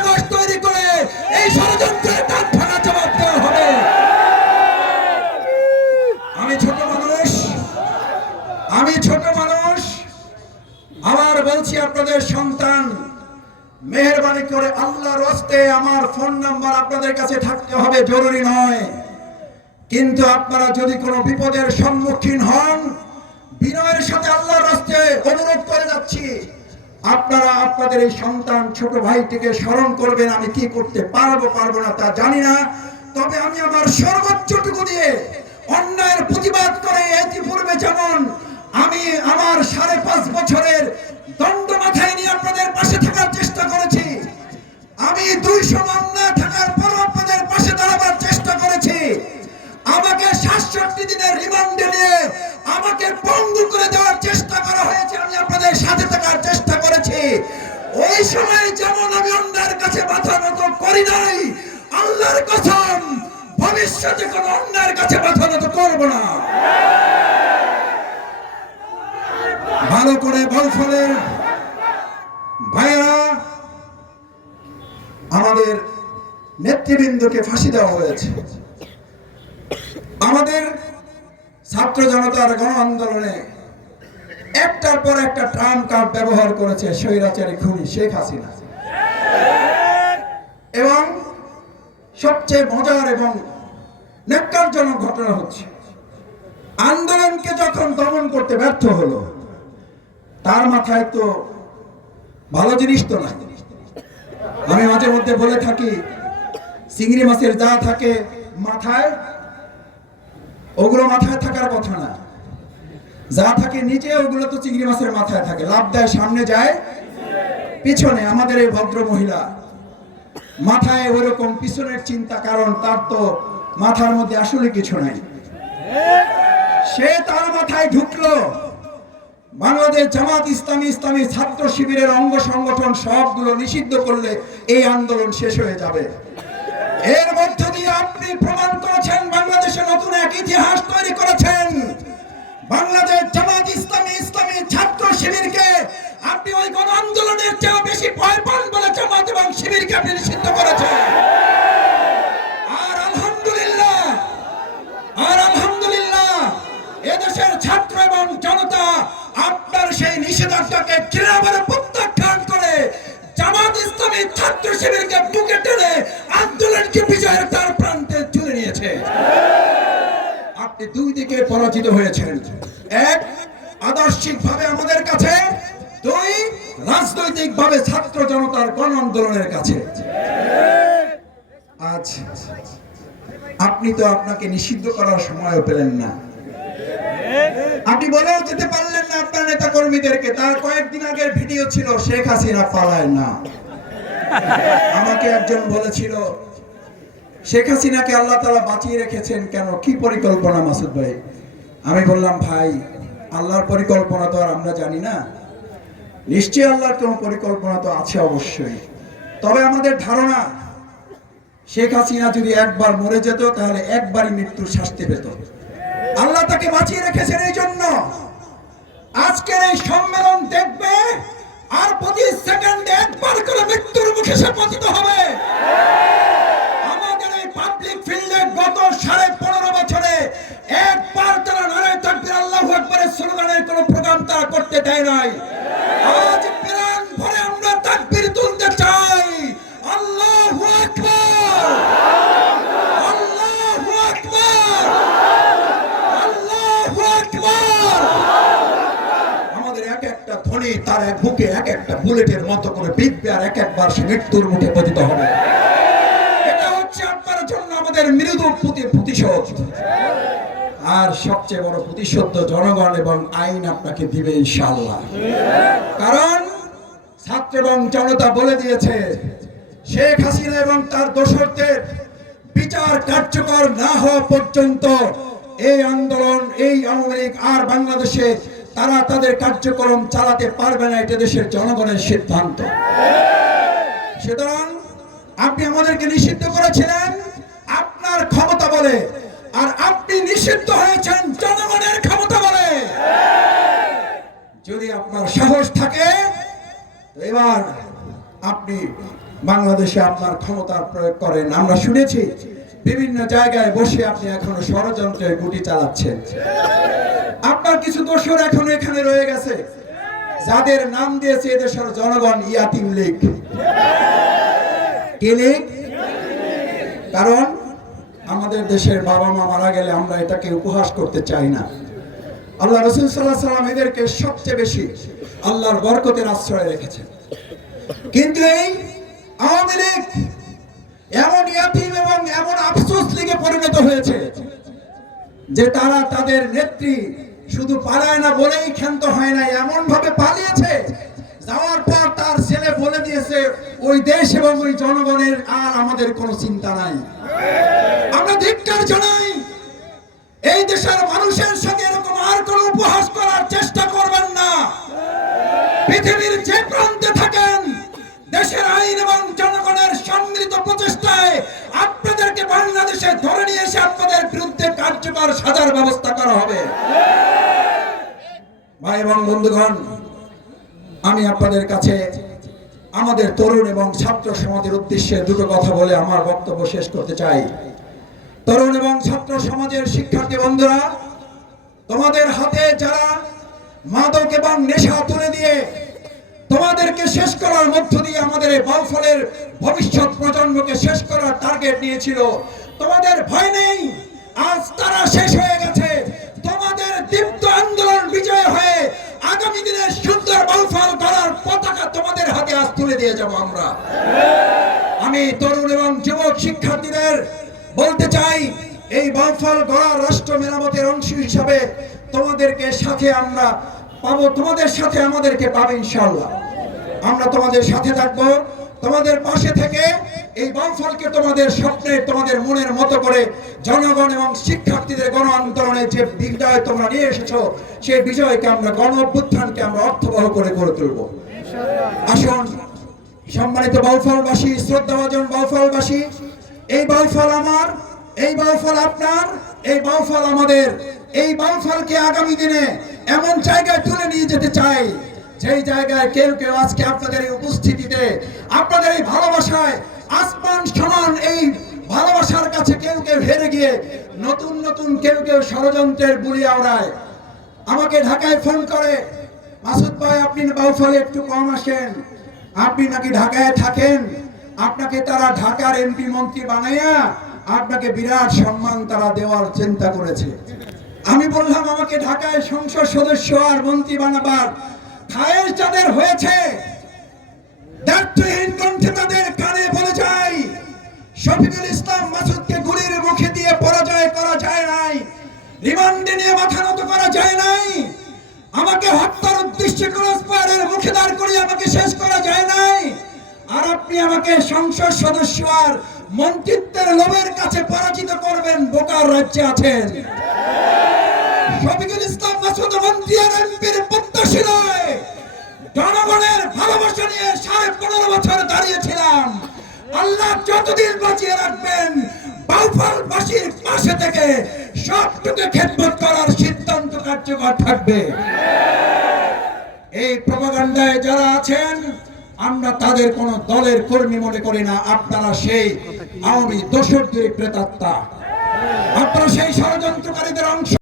August তৈরি করে এই ষড়যন্ত্রের ভাঙা জবাব দেওয়া হবে। আমি ছোট মানুষ, আমি ছোট মানুষ, আবার বলছি আপনাদের সন্তান, মেহরবানি করে আল্লাহর হস্তে আমার ফোন নাম্বার আপনাদের কাছে থাকতে হবে, জরুরি নয়। কিন্তু আপনারা যদি কোনো বিপদের সম্মুখীন হন, বিনয়ের সাথে আল্লাহর হস্তে অনুরোধ করে যাচ্ছি। আপনারা আপনাদের এই সন্তান ছোট ভাইটিকে স্মরণ করবেন, আমি কি করতে পারব পারব না তা জানি না। তবে আমি আমার সর্বোচ্চটুকু দিয়ে অন্যায়ের প্রতিবাদ করে ইতিপূর্বে যেমন আমি আমার সাড়ে পাঁচ বছরের দণ্ড মাথায় নিয়ে আপনাদের পাশে থাকার চেষ্টা করেছি, আমি দুইশো মামলা থাকার পর আপনাদের পাশে দাঁড়াবার চেষ্টা করেছি, আমাকে সাতষট্টি দিনের রিমান্ডে নিয়ে আমাকে পঙ্গু করে দেওয়ার চেষ্টা ওই সময় যেমন আমি অন্যের কাছে মাথা নত করি নাই, আল্লাহর কসম, ভবিষ্যতে কোনো অন্যের কাছে মাথা নত করব না। ভালো করে বল ফলে ভাইয়েরা, আমাদের নেতৃবৃন্দকে ফাঁসি দেওয়া হয়েছে। আমাদের ছাত্র জনতার গণ আন্দোলনে একটার পর একটা ট্রাম কার্ড ব্যবহার করেছে স্বৈরাচারী খুনি শেখ হাসিনা। এবং সবচেয়ে মজার এবং নেককারজনক ঘটনা হচ্ছে, আন্দোলনকে যখন দমন করতে ব্যর্থ হলো, তার মাথায় তো ভালো জিনিস তো নাই। আমি মাঝে মধ্যে বলে থাকি, চিংড়ি মাছের যা থাকে মাথায়, ওগুলো মাথায় থাকার কথা না। যা থাকে নিচে ওগুলো তো চিংড়ি মাছের মাথায় থাকে। লাভ দেয়, সামনে যায়, পিছনে আমাদের এই ভদ্র মহিলা। মাথায় ওরকম পিছনের চিন্তা, কারণ তার তো মাথার মধ্যে আসলে কিছু নাই। সে তার মাথায় ঢুকলো। বাংলাদেশ জামাত ইসলামী ইসলামী ছাত্র শিবিরের অঙ্গ সংগঠন সবগুলো নিষিদ্ধ করলে এই আন্দোলন শেষ হয়ে যাবে। এর মধ্য দিয়ে আপনি প্রমাণ করেছেন বাংলাদেশে নতুন এক ইতিহাস তৈরি করেছেন বাংলাদেশ জামাত ইসলামী ইসলামী ছাত্র শিবিরকে আপনি ওই গণ আন্দোলনের চেয়েও বেশি ভয় পান বলে জামাত এবং শিবিরকে আপনি নিষিদ্ধ করেছেন। আর আলহামদুলিল্লাহ আর আলহামদুলিল্লাহ, এদেশের ছাত্র এবং জনতা আপনার সেই নিষেধাজ্ঞাকে দৃঢ়ভাবে প্রত্যাখ্যান করে জামাত ইসলামী ছাত্র শিবিরকে বুকে টেনে আন্দোলনকে বিজয়ের তার প্রান্তে তুলে নিয়েছে। আপনি দুই দিকে পরাজিত হয়েছেন এক আদর্শিক ভাবে আমাদের কাছে দুই ভাবে ছাত্র জনতার গণ আন্দোলনের কাছে। আজ আপনি তো আপনাকে নিষিদ্ধ করার সময়ও পেলেন না। আপনি বলেও যেতে পারলেন না আপনার নেতা কর্মীদেরকে তার কয়েকদিন আগের ভিডিও ছিল, শেখ হাসিনা পালায় না। আমাকে একজন বলেছিল, শেখ হাসিনাকে আল্লাহ তালা বাঁচিয়ে রেখেছেন কেন? কি পরিকল্পনা মাসুদ ভাই? আমি বললাম, ভাই, আল্লাহর পরিকল্পনা তো আর আমরা জানি না। নিশ্চয়ই আল্লাহর কোনো পরিকল্পনা তো আছে অবশ্যই। তবে আমাদের ধারণা, শেখ হাসিনা যদি একবার মরে যেত, তাহলে একবারই মৃত্যুর শাস্তি পেত। আল্লাহ তাকে বাঁচিয়ে রেখেছেন এই জন্য। আজকের এই সম্মেলন দেখবে, আর প্রতি সেকেন্ডে একবার করে মৃত্যুর মুখে সে পতিত হবে। আমাদের এই পাবলিক ফিল্ডে গত সাড়ে পনেরো বছরে একবার এক তার বুকে এক একটা বুলেটের মতো করে বিদ্যে আর এক একবার সে মৃত্যুর মুখে পতিত হবে। এটা হচ্ছে আপনার জন্য আমাদের মৃদু প্রতি- প্রতিশোধ। আর সবচেয়ে বড় প্রতিশোধ জনগণ এবং আইন আপনাকে দিবে ইনশাআল্লাহ। কারণ ছাত্র এবং জনতা বলে দিয়েছে, শেখ হাসিনা এবং তার দোষরদের বিচার কার্যকর না হওয়া পর্যন্ত এই আন্দোলন, এই আওয়ামী লীগ আর বাংলাদেশে তারা তাদের কার্যক্রম চালাতে পারবে না, এটা দেশের জনগণের সিদ্ধান্ত। সুতরাং আপনি আমাদেরকে নিষিদ্ধ করেছিলেন, আপনার ক্ষমতা বলে, আর আপনি নিষিদ্ধ হয়েছেন জনগণের ক্ষমতা বলে। যদি আপনার সাহস থাকে এবার আপনি বাংলাদেশে আপনার ক্ষমতার প্রয়োগ করেন। আমরা শুনেছি বিভিন্ন জায়গায় বসে আপনি এখনও ষড়যন্ত্রের গুটি চালাচ্ছেন। আপনার কিছু দোষর এখনও এখানে রয়ে গেছে। যাদের নাম দিয়েছে এদেশের জনগণ ইয়াতিম লীগ। কি লীগ? কারণ আমাদের দেশের বাবা মা মারা গেলে আমরা এটাকে উপহাস করতে চাই না। আল্লাহ রসুল সাল্লাহ সাল্লাম এদেরকে সবচেয়ে বেশি আল্লাহর বরকতের আশ্রয় রেখেছেন। কিন্তু এই আওয়ামী লীগ এমন এমন লীগে পরিণত হয়েছে, যে তারা তাদের নেত্রী শুধু পালায় না বলেই ক্ষান্ত হয় না এমন ভাবে পালিয়েছে, যাওয়ার পর তার ছেলে বলে দিয়েছে, ওই দেশ এবং ওই জনগণের আর আমাদের কোনো চিন্তা নাই। আমরা ধিক্কার জানাই বিরুদ্ধে সাজার ব্যবস্থা করা হবে। ভাই এবং বন্ধুগণ, আমি আপনাদের কাছে আমাদের তরুণ এবং ছাত্র সমাজের উদ্দেশ্যে দুটো কথা বলে আমার বক্তব্য শেষ করতে চাই। তরুণ এবং ছাত্র সমাজের শিক্ষার্থী বন্ধুরা, তোমাদের হাতে যারা মাদক এবং নেশা তুলে দিয়ে তোমাদেরকে শেষ করার মধ্য দিয়ে আমাদের এই বাউফলের ভবিষ্যৎ প্রজন্মকে শেষ করার টার্গেট নিয়েছিল, তোমাদের ভয় নেই। আজ তারা শেষ হয়ে গেছে। তোমাদের দীপ্ত আন্দোলন বিজয় হয়ে আগামী দিনে সুন্দর বাউফল করার পতাকা তোমাদের হাতে আজ তুলে দিয়ে যাব আমরা। আমি তরুণ এবং যুবক শিক্ষার্থীদের বলতে চাই, এই বাউফল গড়ার রাষ্ট্র মেরামতের অংশ হিসাবে তোমাদেরকে সাথে আমরা পাবো, তোমাদের সাথে আমাদেরকে পাবে ইনশাআল্লাহ। আমরা তোমাদের সাথে থাকব, তোমাদের পাশে থেকে এই বামফলকে তোমাদের স্বপ্নের তোমাদের মনের মতো করে জনগণ এবং শিক্ষার্থীদের গণ আন্দোলনে যে বিজয় তোমরা নিয়ে এসেছ, সেই বিজয়কে আমরা গণ অভ্যুত্থানকে আমরা অর্থবহ করে গড়ে তুলবো। আসুন, সম্মানিত বাউফলবাসী, শ্রদ্ধাভাজন বাউফলবাসী, এই বাউফল আমার, এই বাউফল আপনার, এই বাউফল আমাদের, এই বাউফলকে আগামী দিনে এমন জায়গায় তুলে নিয়ে যেতে চাই, যেই জায়গায় কেউ কেউ আজকে আপনাদের এই উপস্থিতিতে, আপনাদের এই ভালোবাসায় সমান এই ভালোবাসার কাছে কেউ কেউ হেরে গিয়ে নতুন নতুন কেউ কেউ ষড়যন্ত্রের বুলি আওড়ায়। আমাকে ঢাকায় ফোন করে, মাসুদ ভাই, আপনি বাউফলে একটু কম আসেন। আপনি নাকি ঢাকায় থাকেন? আপনাকে তারা ঢাকার এমপি মন্ত্রী বানাইয়া আপনাকে বিরাট সম্মান তারা দেওয়ার চিন্তা করেছে। আমি বললাম, আমাকে ঢাকায় সংসদ সদস্য আর মন্ত্রী বানাবার খায়ের যাদের হয়েছে তাদের শফিকুল ইসলাম মাসুদকে গুলির মুখে দিয়ে পরাজয় করা যায় নাই। রিমান্ডে নিয়ে মাথা নত করা যায় নাই। আমাকে হত্যার উদ্দেশ্যে ক্রসফায়ারের মুখে দাঁড় করিয়ে আমাকে শেষ করা যায় নাই। আর আপনি আমাকে সংসদ সদস্য আর মন্ত্রিত্বের লোভের কাছে পরাজিত করবেন, বোকার রাজ্যে আছেন। শফিকুল ইসলাম মাসুদ মন্ত্রী আর এমপির প্রত্যাশী জনগণের ভালোবাসা নিয়ে সাড়ে পনেরো বছর দাঁড়িয়েছিলাম। আল্লাহ যতদিন বাঁচিয়ে রাখবেন বাউফল বাসীর পাশে থেকে সবটুকু খেদমত করার সিদ্ধান্ত কার্যকর থাকবে। এই প্রপাগান্ডায় যারা আছেন, আমরা তাদের কোন দলের কর্মী মনে করি না, আপনারা সেই আওয়ামী দোষরদের প্রেতাত্মা। আপনারা সেই ষড়যন্ত্রকারীদের অংশ